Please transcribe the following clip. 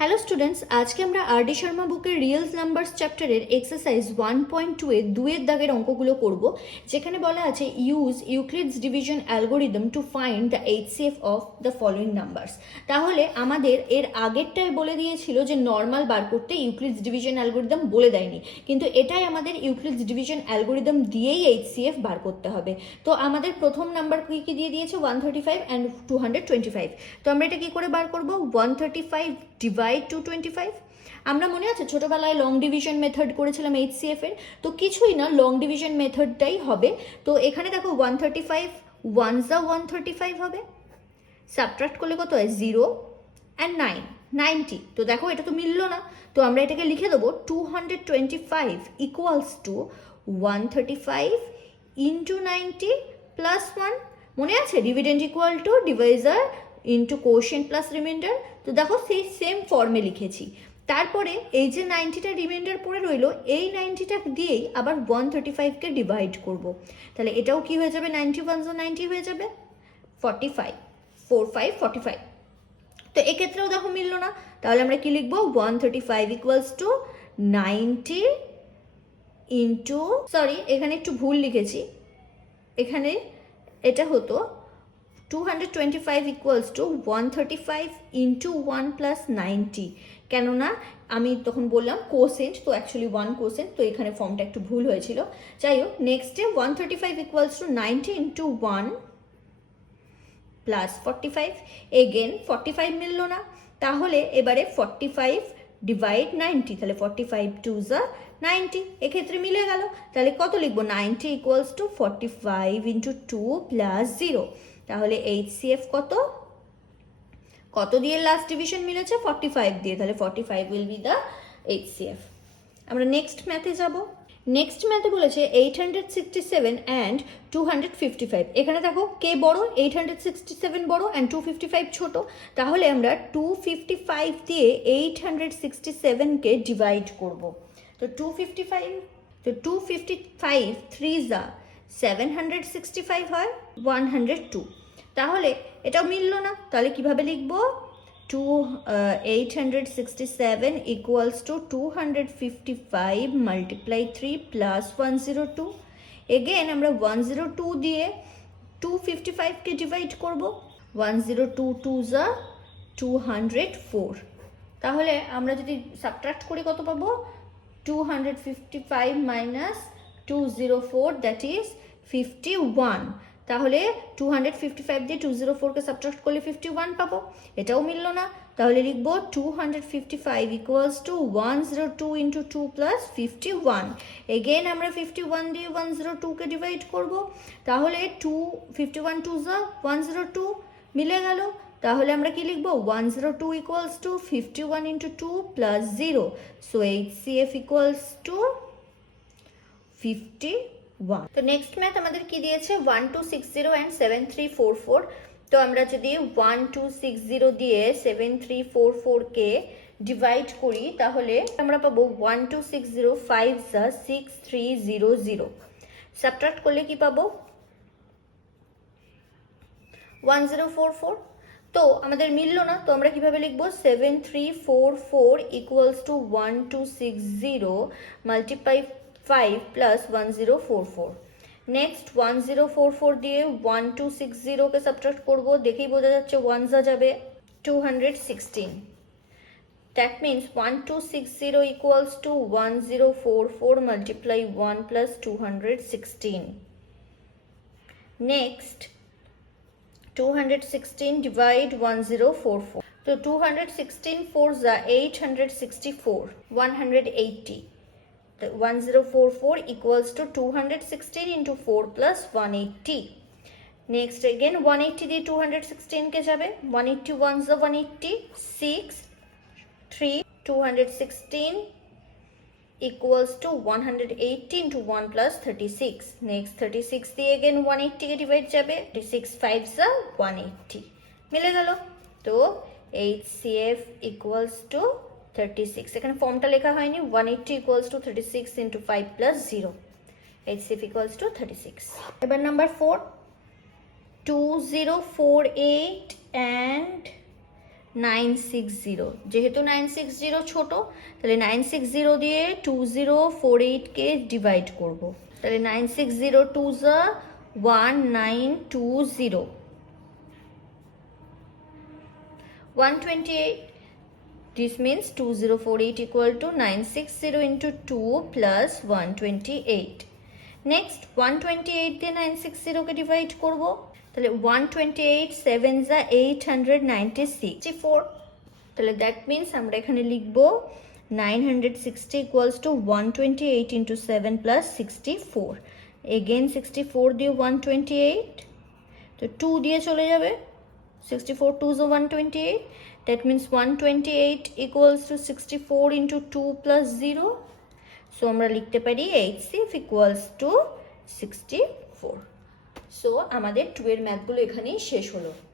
Hello students, আজকে আমরা আর D Sharma বুকের রিয়েলস নাম্বারস চ্যাপ্টারের এক্সারসাইজ 1.2 এর 2 দাগের অঙ্কগুলো করব, যেখানে বলা আছে use Euclid's division algorithm to find the HCF of the following numbers. তাহলে আমাদের এর আগেরটায় বলে দিয়েছিল যে নর্মাল বার করতে ইউক্লিডস ডিভিশন অ্যালগোরিদম বলে দেয়নি, কিন্তু এটাই আমাদের ইউক্লিডস ডিভিশন অ্যালগোরিদম দিয়েই এইচসিএফ বার করতে হবে। তো আমাদের প্রথম নাম্বার কি দিয়ে দিয়েছে 135 অ্যান্ড 225। তো আমরা এটা কি করে বার করব? 135 ডিভাইড 225। আমরা মনে আছে ছোটবেলায় লং ডিভিশন মেথড করেছিলাম এইচসিএফ এর, তো কিছুই না, লং ডিভিশন মেথডটাই হবে। তো এখানে দেখো 135 1 যা 135 হবে, সাবট্রাক্ট করলে কত হয়? 0 অ্যান্ড 9 90। তো দেখো এটা তো মিললো না, তো আমরা এটাকে লিখে দেবো 225 ইকুয়ালস টু 135 ইন্টু 90 প্লাস 1। মনে আছে dividend equal to Deviser into quotient plus reminder. তো দেখো সেই সেম ফর্মে লিখেছি। তারপরে এই যে 90টা রিমাইন্ডার পড়ে রইলো, এই 90টা দিয়েই আবার 135কে ডিভাইড করব। তাহলে এটাও কি হয়ে যাবে? 91 90 হয়ে যাবে 45 45 45। তো এক্ষেত্রেও দেখো মিললো না, তাহলে আমরা কি লিখবো? 135 ইকুয়ালস টু 90 ইন্টু, সরি এখানে একটু ভুল লিখেছি, এখানে এটা হতো 225 ইকুয়ালস টু 135 ইন্টু 1 প্লাস 90, কেননা আমি তখন বললাম কোসেন্ট, তো অ্যাকচুয়ালি 1 কোসেন্ট, তো এখানে ফর্মটা একটু ভুল হয়েছিল। যাই হোক, নেক্সটে 135 equals to 90 into 1 plus 45। Again 45 মিললো না, তাহলে এবারে 45 ডিভাইড 90, তাহলে 45 2 যা 90, এক্ষেত্রে মিলে গেল। তাহলে কত লিখবো? 90 ইকুয়ালস টু 45 ইন্টু 2 প্লাস 0। তাহলে এইচসিএফ কত? কত দিয়ে লাস্ট ডিভিশন মিলেছে? 45 দিয়ে, তাহলে 45 উইল বি দ্য এইচসিএফ। আমরা নেক্সট ম্যাথে যাব। নেক্সট ম্যাথে বলেছে 867 অ্যান্ড 255। এখানে দেখো কে বড়? 867 বড় অ্যান্ড 255 ছোট। তাহলে আমরা 255 দিয়ে 867কে ডিভাইড করব। তো 255 3 যা 765 হয় 102। তাহলে এটাও মিললো না, তাহলে কিভাবে লিখবো? 867 equals to 255 multiply 3 plus 102। Again আমরা 102 দিয়ে 255কে ডিভাইড করব। 102 2 যা 204। তাহলে আমরা যদি সাবট্রাক্ট করি কত পাবো? 255 মাইনাস 204, দ্যাট ইজ 51। তাহলে 255 দিয়ে 204কে সাবট্রাক্ট করলে 51 পাবো, এটাও মিললো না। তাহলে লিখবো 255 equals to 102 into 2 plus 51। Again আমরা 51 দিয়ে 102কে ডিভাইড করব। তাহলে 251 2 যা 102, মিলে গেল। তাহলে আমরা কি লিখবো? 102 equals to 51 into 2 plus 0। So HCF equals to 51। তো নেক্সট ম্যাথ আমাদের কি দিয়েছে? 1260 অ্যান্ড 7344। তো আমরা যদি 1260 দিয়ে 7344কে ডিভাইড করি, তাহলে আমরা পাবো 1260 5 যা 6300। সাবট্রাক্ট করলে কি পাবো? 1044। তো আমাদের মিললো না, তো আমরা কিভাবে লিখবো? 7344 equals to 1260 multiply 5 plus 1044। Next 1044 দিয়ে 1260কে সাবট্রাক্ট করবো, দেখেই বোঝা যাচ্ছে 1 যা যাবে 216। That means 1260 equals to 1044 multiply 1 plus 216। Next 216 divide 1044. So 216 4 za 864, 180. The 1044 equals to 216 into 4 plus 180. Next again 180 দিয়ে 216 কে যাবে, 181 za 180, 6 3 216 equals to 180 into 1 plus 36. Next 36 দিয়ে again 180 কে ডিভাইড যাবে, 36 5 যা 180, মিলে গেল। তো HCF equals to 36। এখানে ফর্মটা লেখা হয়নি, 180 equals to 36 into 5 plus 0। HCF equals to 36। এবার নাম্বার 4, 2048 and 960, যেহেতু 960 ছোট তাহলে 960 দিয়ে 2048কে ডিভাইড করব, তাহলে 960 2 যা 1920, 128. This means 2048 equal to 960 into 2 plus 128. Next 128 দিয়ে 960 কে ডিভাইড করব, তাহলে 128 7 যা 896, তাহলে দ্যাট মিনস আমরা এখানে লিখব 960 equals to 128 into 7 plus 64. Again 64 দিয়ে 128, তো 2 দিয়ে চলে যাবে, 64 2 is 128. That means 128 equals to 64 into 2 plus 0. So আমরা লিখতে পারি HCF equals to 64. So আমাদের 2 এর ম্যাথগুলো এখানেই শেষ হলো।